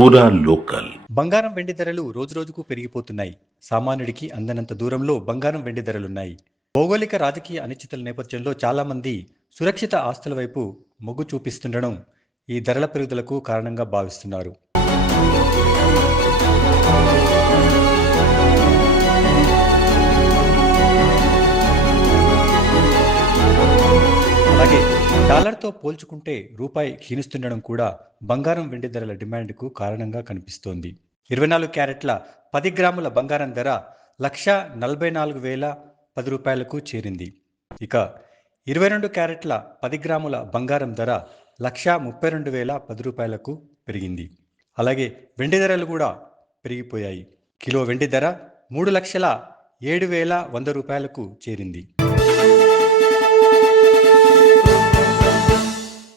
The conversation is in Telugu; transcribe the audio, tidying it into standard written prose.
పూరా లోకల్. బంగారం వెండి ధరలు రోజురోజుకు పెరిగిపోతున్నాయి. సామాన్యుడికి అందనంత దూరంలో బంగారం వెండి ధరలున్నాయి. భౌగోళిక రాజకీయ అనిశ్చితుల నేపథ్యంలో చాలా మంది సురక్షిత ఆస్తుల వైపు మొగ్గు చూపిస్తుండడం ఈ ధరల పెరుగుదలకు కారణంగా భావిస్తున్నారు. అలాగే డాలర్తో పోల్చుకుంటే రూపాయి క్షీణిస్తుండడం కూడా బంగారం వెండి ధరల డిమాండ్కు కారణంగా కనిపిస్తోంది. 24 క్యారెట్ల 10 గ్రాముల బంగారం ధర 1,44,010 రూపాయలకు చేరింది. ఇక 22 క్యారెట్ల 10 గ్రాముల బంగారం ధర 1,32,010 రూపాయలకు పెరిగింది. అలాగే వెండి ధరలు కూడా పెరిగిపోయాయి. కిలో వెండి ధర 3,07,100 రూపాయలకు చేరింది.